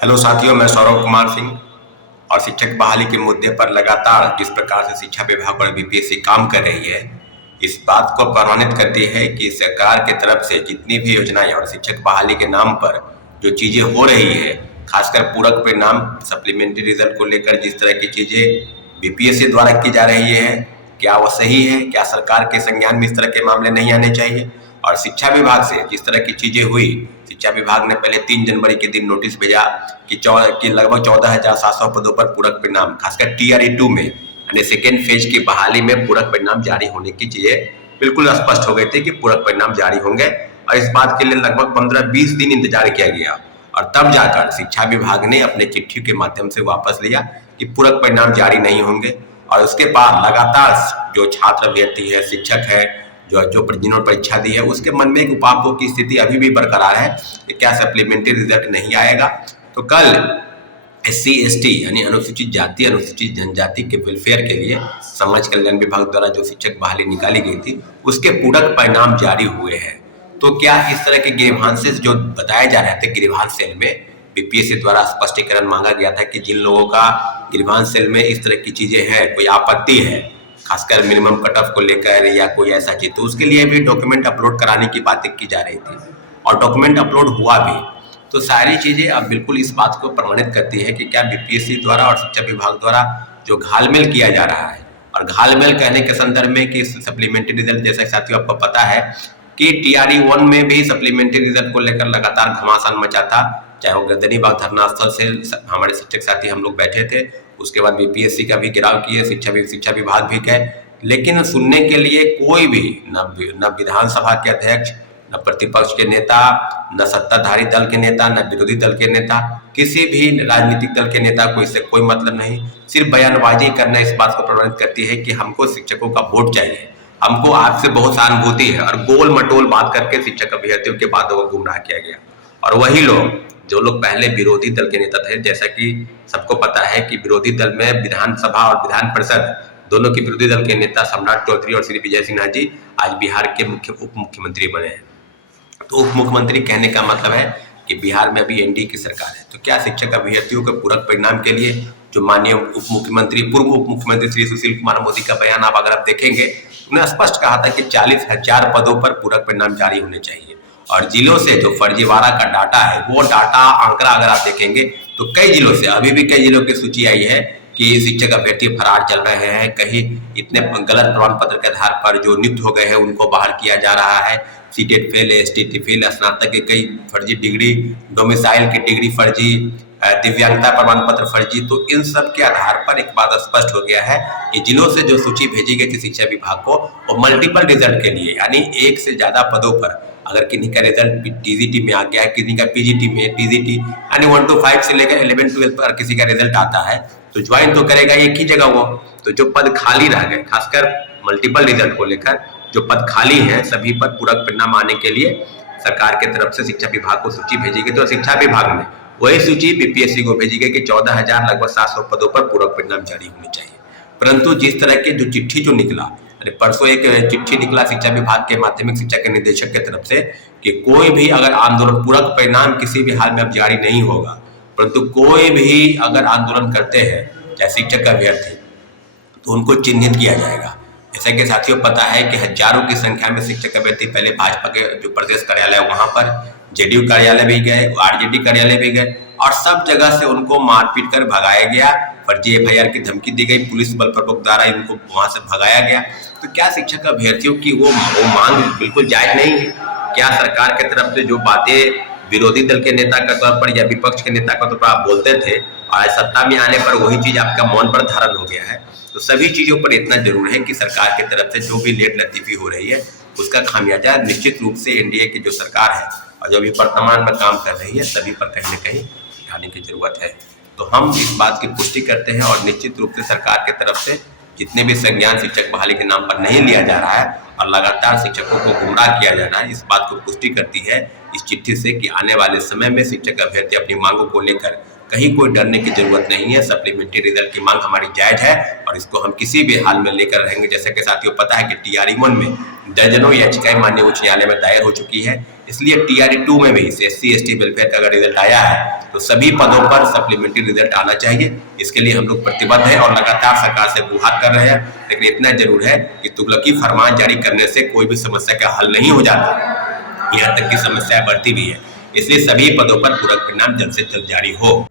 Hello साथियों, मैं सौरभ कुमार सिंह और शिक्षक बहाली के मुद्दे पर लगातार जिस प्रकार से शिक्षा विभाग और बीपीएससी काम कर रही है, इस बात को प्रमाणित करती है कि सरकार के तरफ से जितनी भी योजनाएं और शिक्षक बहाली के नाम पर जो चीजें हो रही है, खासकर पूरक परिणाम सप्लीमेंट्री रिजल्ट को लेकर जिस तरह की चीजें बीपीएससी द्वारा की जा रही है, क्या वो सही है? क्या सरकार के संज्ञान में इस तरह के मामले नहीं आने चाहिए? और शिक्षा विभाग से जिस तरह की चीजें हुई, शिक्षा विभाग ने पहले 3 जनवरी के दिन नोटिस भेजा कि लगभग 14,700 पदों पर पूरक परिणाम, खासकर TRE-2 में यानी सेकेंड फेज की बहाली में पूरक परिणाम जारी होने की चीजें बिल्कुल स्पष्ट हो गई थी कि पूरक परिणाम जारी होंगे और इस बात के लिए लगभग 15-20 दिन इंतजार किया गया और तब जाकर शिक्षा विभाग ने अपने चिट्ठी के माध्यम से वापस लिया कि पूरक परिणाम जारी नहीं होंगे। और उसके बाद लगातार जो छात्र अभ्यर्थी है, शिक्षक है, जिन्होंने परीक्षा दी है, उसके मन में एक उपापों की स्थिति अभी भी बरकरार है कि क्या सप्लीमेंट्री रिजल्ट नहीं आएगा। तो कल SC/ST यानी अनुसूचित जाति अनुसूचित जनजाति के वेलफेयर के लिए समाज कल्याण विभाग द्वारा जो शिक्षक बहाली निकाली गई थी, उसके पूरक परिणाम जारी हुए हैं। तो क्या इस तरह के ग्रीवांसेस जो बताए जा रहे थे ग्रीवांस सेल में, बीपीएससी द्वारा स्पष्टीकरण मांगा गया था कि जिन लोगों का ग्रीवांस सेल में इस तरह की चीजें हैं, कोई आपत्ति है खासकर मिनिमम कट ऑफ को लेकर या कोई ऐसा चीज, तो उसके लिए भी डॉक्यूमेंट अपलोड कराने की बातें की जा रही थी और डॉक्यूमेंट अपलोड हुआ भी। तो सारी चीजें अब बिल्कुल इस बात को प्रमाणित करती है कि क्या बीपीएससी द्वारा और शिक्षा विभाग द्वारा जो घालमेल किया जा रहा है, और घालमेल कहने के संदर्भ में कि सप्लीमेंट्री रिजल्ट जैसा साथियों आपको पता है कि TRE-1 में भी सप्लीमेंट्री रिजल्ट को लेकर लगातार घमासान मचा था, चाहे वो गर्दनीबाग धरना स्थल से हमारे शिक्षक साथी हम लोग बैठे थे, उसके बाद बीपीएससी का भी घेराव किए, शिक्षा विभाग भी गए, लेकिन सुनने के लिए कोई भी न विधानसभा के अध्यक्ष, न प्रतिपक्ष के नेता, न सत्ताधारी दल के नेता, न विरोधी दल के नेता, किसी भी राजनीतिक दल के नेता को इससे कोई मतलब नहीं। सिर्फ बयानबाजी करना इस बात को प्रमाणित करती है कि हमको शिक्षकों का वोट चाहिए, हमको आपसे बहुत सहानुभूति है, और गोल मटोल बात करके शिक्षक अभ्यर्थियों के बातों को गुमराह किया गया। और वही लोग जो लोग पहले विरोधी दल के नेता थे, जैसा कि सबको पता है कि विरोधी दल में विधानसभा और विधान परिषद दोनों के विरोधी दल के नेता सम्राट चौधरी और श्री विजय सिन्हा जी आज बिहार के उप मुख्यमंत्री बने हैं। तो उप मुख्यमंत्री कहने का मतलब है कि बिहार में अभी एनडीए की सरकार है। तो क्या शिक्षक अभ्यर्थियों के पूरक परिणाम के लिए जो माननीय पूर्व उप मुख्यमंत्री श्री सुशील कुमार मोदी का बयान आप अगर आप देखेंगे, उन्होंने स्पष्ट कहा था कि 40,000 पदों पर पूरक परिणाम जारी होने चाहिए। और जिलों से जो फर्जीवाड़ा का डाटा है, वो डाटा आंकड़ा अगर आप देखेंगे तो कई जिलों से, अभी भी कई जिलों की सूची आई है कि शिक्षक अभ्यर्थी फरार चल रहे हैं, कहीं इतने गलत प्रमाण पत्र के आधार पर जो नियुक्त हो गए हैं उनको बाहर किया जा रहा है, सीटेट फेल, STT फेल, स्नातक के कई फर्जी डिग्री, डोमिसाइल की डिग्री फर्जी, दिव्यांगता प्रमाण पत्र फर्जी। तो इन सब के आधार पर एक बात स्पष्ट हो गया है कि जिलों से जो सूची भेजी गई थी शिक्षा विभाग को, वो मल्टीपल रिजल्ट के लिए, यानी एक से ज्यादा पदों पर अगर किन्हीं का रिजल्ट TGT में आ गया है, किसी का PGT में, TGT यानी 1 to 5 से लेकर 11-12 पर किसी का रिजल्ट आता है तो ज्वाइन तो करेगा एक ही जगह वो। तो जो पद खाली रह गए, खासकर मल्टीपल रिजल्ट को लेकर जो पद खाली हैं, सभी पद पूरक परिणाम आने के लिए सरकार के तरफ से शिक्षा विभाग को सूची भेजी गई। तो शिक्षा विभाग में वही सूची बीपीएससी को भेजी गई कि 14,000 लगभग 700 पदों पर पूरक परिणाम जारी होने चाहिए। परंतु जिस तरह के जो चिट्ठी जो निकला, परसों एक चिट्ठी निकला शिक्षा विभाग के माध्यमिक शिक्षा के निदेशक के तरफ से कि कोई भी अगर आंदोलन, पूरक परिणाम किसी भी हाल में अब जारी नहीं होगा, परंतु कोई भी अगर आंदोलन करते हैं चाहे शिक्षक अभ्यर्थी, तो उनको चिन्हित किया जाएगा। जैसा कि साथियों पता है कि हजारों की संख्या में शिक्षक अभ्यर्थी पहले भाजपा के जो प्रदेश कार्यालय वहां पर, JDU कार्यालय भी गए, RJD कार्यालय भी गए, और सब जगह से उनको मारपीट कर भगाया गया, फर्जी FIR की धमकी दी गई, पुलिस बल प्रमुख द्वारा इनको वहां से भगाया गया। तो क्या शिक्षक अभ्यर्थियों की वो मांग बिल्कुल जायज नहीं है? क्या सरकार के तरफ से जो बातें विरोधी दल के नेता के तौर पर या विपक्ष के नेता के तौर पर आप बोलते थे, और सत्ता में आने पर वही चीज आपका मौन पर धारण हो गया है? तो सभी चीजों पर इतना जरूर है कि सरकार की तरफ से जो भी लेट लतीफी हो रही है उसका खामियाजा निश्चित रूप से एनडीए की जो सरकार है और जो भी वर्तमान में काम कर रही है, सभी पर कहीं न कहीं उठाने की जरूरत है। तो हम इस बात की पुष्टि करते हैं और निश्चित रूप से सरकार की तरफ से जितने भी संज्ञान शिक्षक बहाली के नाम पर नहीं लिया जा रहा है और लगातार शिक्षकों को गुमराह किया जा रहा है, इस बात को पुष्टि करती है इस चिट्ठी से कि आने वाले समय में शिक्षक अभ्यर्थी अपनी मांगों को लेकर कहीं कोई डरने की जरूरत नहीं है। सप्लीमेंट्री रिजल्ट की मांग हमारी जायज है और इसको हम किसी भी हाल में लेकर रहेंगे। जैसे कि साथियों पता है कि TRE-1 में दर्जनों याचिकाएं माननीय उच्च न्यायालय में दायर हो चुकी है। इसलिए टीआरई 2 में भी SC ST वेलफेयर का अगर रिजल्ट आया है तो सभी पदों पर सप्लीमेंट्री रिजल्ट आना चाहिए। इसके लिए हम लोग प्रतिबद्ध हैं और लगातार सरकार से गुहार कर रहे हैं। लेकिन इतना जरूर है कि तुगलकी फरमान जारी करने से कोई भी समस्या का हल नहीं हो जाता, यहाँ तक की समस्या बढ़ती भी है। इसलिए सभी पदों पर पूरक परिणाम जल्द से जल्द जारी हो।